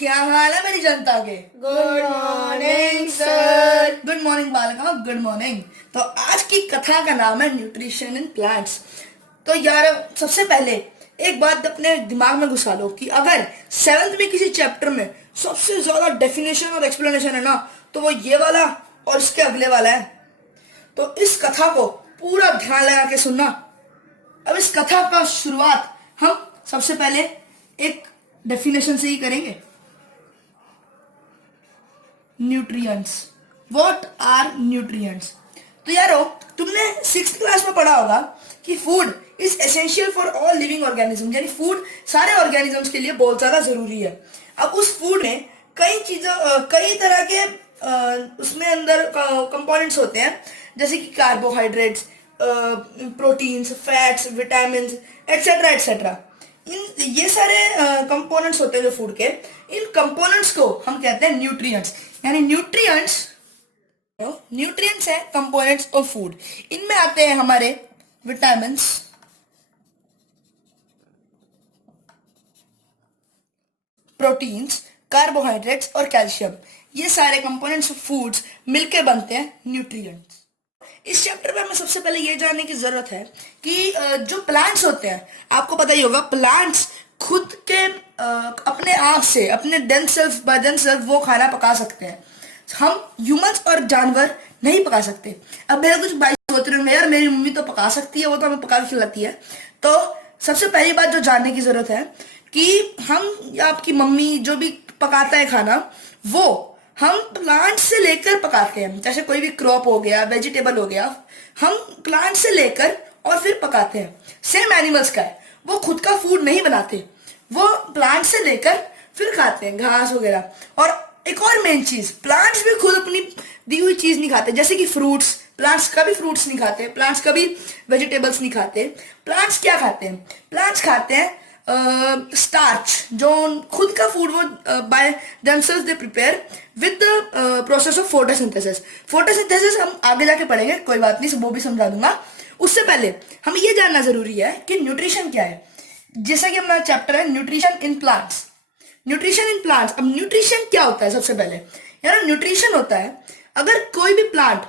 क्या हाल है मेरी जनता के। Good morning sir. Good morning बालका, गुड मॉर्निंग। तो आज की कथा का नाम है न्यूट्रिशन इन प्लांट्स। तो यार सबसे पहले एक बात अपने दिमाग में घुसा लो कि अगर सेवेंथ में किसी चैप्टर में सबसे ज्यादा डेफिनेशन और एक्सप्लेनेशन है ना तो वो ये वाला और इसके अगले वाला है। तो इस कथा को पूरा ध्यान लगा के सुनना। अब इस कथा का शुरुआत हम सबसे पहले एक डेफिनेशन से ही करेंगे। Nutrients, what are nutrients. तो यारो तुमने 6th क्लास में पढ़ा होगा कि food is essential for all living organism, यानी फूड सारे ऑर्गेनिजम्स के लिए बहुत ज्यादा जरूरी है। अब उस फूड में कई चीजों कई तरह के उसमें अंदर कंपोनेंट्स होते हैं, जैसे कि carbohydrates, proteins, fats, vitamin et cetera et cetera. इन ये सारे कंपोनेंट्स होते हैं जो फूड के। इन कंपोनेंट्स को हम कहते हैं न्यूट्रिएंट्स, यानी न्यूट्रिएंट्स है कंपोनेंट्स ऑफ फूड। इनमें आते हैं हमारे विटामिन्स, प्रोटीन्स, कार्बोहाइड्रेट्स और कैल्शियम। ये सारे कंपोनेंट्स ऑफ फूड्स मिलकर बनते हैं न्यूट्रिएंट्स। इस चैप्टर में हमें सबसे पहले ये जानने की जरूरत है कि जो प्लांट्स होते हैं, आपको पता ही होगा प्लांट्स खुद के अपने आप से अपने बाय देमसेल्फ वो खाना पका सकते हैं। हम ह्यूमंस और जानवर नहीं पका सकते। अब मेरे कुछ भाई सोच रहे होंगे यार मेरी मम्मी तो पका सकती है, वो तो हमें पका के खिलाती है। तो सबसे पहली बात जो जानने की जरूरत है कि हम या आपकी मम्मी जो भी पकाता है खाना वो हम प्लांट से लेकर पकाते हैं। जैसे कोई भी क्रॉप हो गया, वेजिटेबल हो गया, हम प्लांट से लेकर और फिर पकाते हैं। सेम एनिमल्स का है, वो खुद का फूड नहीं बनाते, वो प्लांट से लेकर फिर खाते हैं घास वगैरह। और एक और मेन चीज, प्लांट्स भी खुद अपनी दी हुई चीज नहीं खाते, जैसे कि फ्रूट्स। प्लांट्स कभी फ्रूट्स नहीं खाते, प्लांट्स कभी वेजिटेबल्स नहीं खाते। प्लांट्स क्या खाते हैं? प्लांट्स खाते हैं स्टार्च, जो खुद का फूड वो by themselves they prepare with the process of photosynthesis. Photosynthesis हम आगे जाके पढ़ेंगे, कोई बात नहीं, वो भी समझा दूंगा। उससे पहले हमें ये जानना जरूरी है कि न्यूट्रिशन क्या है। जैसा कि हमारा चैप्टर है nutrition in plants. Nutrition in plants, अब न्यूट्रिशन क्या होता है? सबसे पहले यार न्यूट्रिशन होता है अगर कोई भी प्लांट,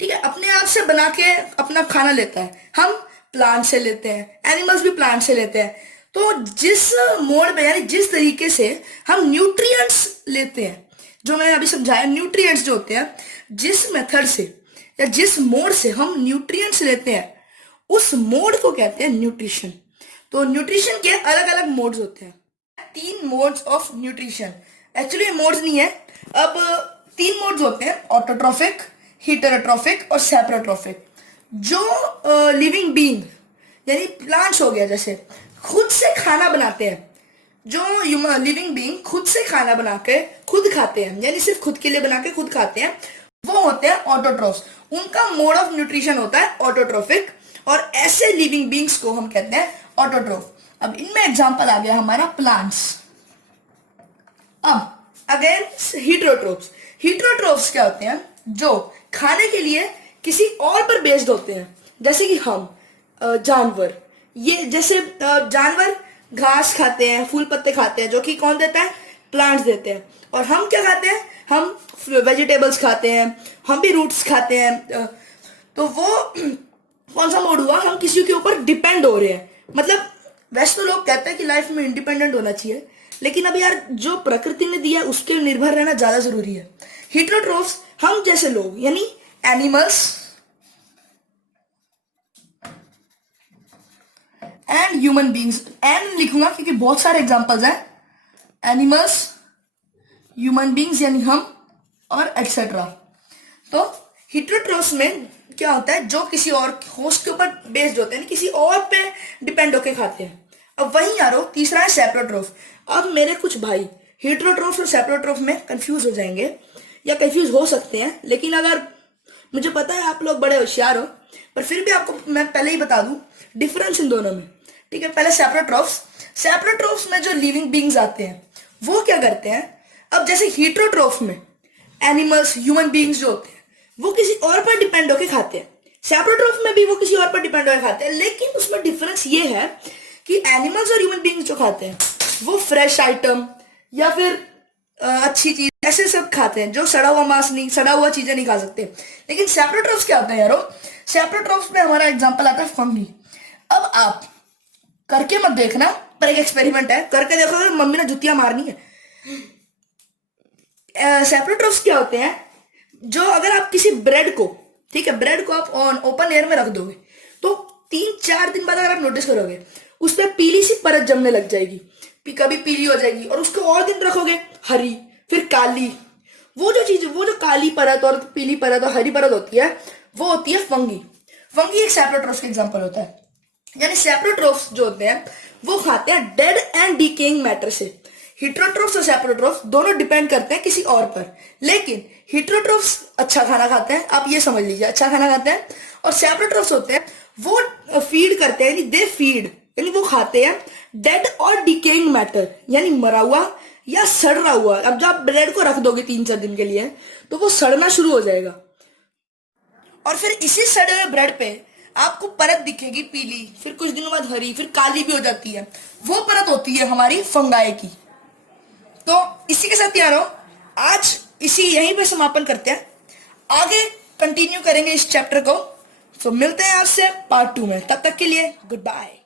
ठीक है, अपने आप से बना के अपना खाना लेता है। हम प्लांट से लेते हैं, एनिमल्स भी प्लांट से लेते हैं। तो जिस मोड में यानी जिस तरीके से हम न्यूट्रिएंट्स लेते हैं, जो मैंने अभी समझाया, न्यूट्रिएंट्स जो होते हैं, जिस मेथड से या जिस मोड से हम न्यूट्रिएंट्स लेते हैं उस मोड को कहते हैं न्यूट्रिशन। तो न्यूट्रिशन के अलग अलग मोड्स होते हैं। 3 modes of nutrition, actually modes नहीं है, अब 3 मोड्स होते हैं, ऑटोट्रॉफिक, हेटेरोट्रॉफिक और सेप्रोट्रॉफिक। जो लिविंग बीइंग यानी प्लांट्स हो गया, जैसे खुद से खाना बनाते हैं, जो लिविंग बीइंग खुद से खाना बना के खुद खाते हैं, यानी सिर्फ खुद के लिए बना के खुद खाते हैं, वो होते हैं ऑटोट्रॉफ्स। उनका मोड ऑफ न्यूट्रिशन होता है ऑटोट्रॉफिक, और ऐसे लिविंग बीइंग्स को हम कहते हैं ऑटोट्रॉफ। अब इनमें एग्जांपल आ गया हमारा प्लांट्स। अब अगेन हेटेरोट्रॉफ्स। हेटेरोट्रॉफ्स क्या होते हैं? जो खाने के लिए किसी और पर बेस्ड होते हैं, जैसे कि हम जानवर। ये जैसे जानवर घास खाते हैं, फूल पत्ते खाते हैं, जो कि कौन देता है? प्लांट्स देते हैं। और हम क्या खाते हैं? हम वेजिटेबल्स खाते हैं, हम भी रूट्स खाते हैं। तो वो कौन सा मोड हुआ? हम किसी के ऊपर डिपेंड हो रहे हैं। मतलब वैसे तो लोग कहते हैं कि लाइफ में इंडिपेंडेंट होना चाहिए, लेकिन अब यार जो प्रकृति ने दिया उसके निर्भर रहना ज्यादा जरूरी है। हेटेरोट्रॉफ्स हम जैसे लोग यानी animals and human beings. And लिखूंगा क्योंकि बहुत सारे एग्जांपल्स हैं, एनिमल्स, ह्यूमन बींग्स यानी हम, और एक्सेट्रा। तो हेटेरोट्रॉफ्स में क्या होता है? जो किसी और होस्ट के ऊपर बेस्ड होते हैं, किसी और पे डिपेंड होके खाते हैं। अब वहीं यारो तीसरा है सेप्रोट्रॉफ। अब मेरे कुछ भाई हेटेरोट्रॉफ और सेप्रोट्रॉफ में कंफ्यूज हो जाएंगे या कंफ्यूज हो सकते हैं, लेकिन अगर मुझे पता है आप लोग बड़े होशियार हो, पर फिर भी आपको मैं पहले ही बता दूं डिफरेंस इन दोनों में, ठीक है। पहले सेप्रोट्रॉफ्स में जो लिविंग बींग्स आते हैं वो क्या करते हैं? अब जैसे हेटेरोट्रॉफ में एनिमल्स, ह्यूमन बींग्स जो होते हैं वो किसी और पर डिपेंड होके खाते हैं। सेप्रोट्रॉफ में भी वो किसी और पर डिपेंड होकर खाते हैं, लेकिन उसमें डिफरेंस ये है कि एनिमल्स और ह्यूमन बींग्स जो खाते हैं वो फ्रेश आइटम या फिर अच्छी चीज, ऐसे सब खाते हैं। जो सड़ा हुआ मांस नहीं, सड़ा हुआ चीजें नहीं खा सकते। लेकिन सैप्रोट्रोफ्स क्या होते हैं यारो? सैप्रोट्रोफ्स में हमारा एग्जांपल आता है फंगी। अब आप करके मत देखना, पर एक एक्सपेरिमेंट है, करके देखोगे मम्मी ने जुतियां मारनी है। सैप्रोट्रोफ्स क्या होते हैं? जो अगर आप किसी ब्रेड को, ठीक है, ब्रेड को आप ऑन ओपन एयर में रख दोगे तो 3-4 दिन बाद अगर आप नोटिस करोगे उस पर पीली सी परत जमने लग जाएगी, कभी पीली हो जाएगी, और उसको और दिन रखोगे हरी, फिर काली। वो जो चीज, वो जो काली परत और पीली परत और हरी परत होती है, वो होती है फंगी। फंगी एक सैप्रोट्रोफ्स का एग्जांपल होता है। यानी सैप्रोट्रोफ्स जो होते हैं वो खाते हैं डेड एंड डिकेइंग मैटर से। हिट्रोट्रोफ्स और सैप्रोट्रोफ्स दोनों डिपेंड करते हैं किसी और पर, लेकिन हिट्रोट्रोफ्स अच्छा खाना खाते हैं, आप ये समझ लीजिए, अच्छा खाना खाते हैं। और सैप्रोट्रोफ्स होते हैं वो फीड करते हैं, यानी दे फीड, यानी वो खाते हैं डेड और डिकेइंग मैटर, यानी मरा हुआ या सड़ रहा हुआ। अब जब आप ब्रेड को रख दोगे 3-4 दिन के लिए तो वो सड़ना शुरू हो जाएगा, और फिर इसी सड़े हुए ब्रेड पे आपको परत दिखेगी पीली, फिर कुछ दिनों बाद हरी, फिर काली भी हो जाती है। वो परत होती है हमारी फंगाई की। तो इसी के साथ यारो आज इसी यहीं पे समापन करते हैं, आगे कंटिन्यू करेंगे इस चैप्टर को। तो मिलते हैं आपसे पार्ट 2 में, तब तक के लिए गुड बाय।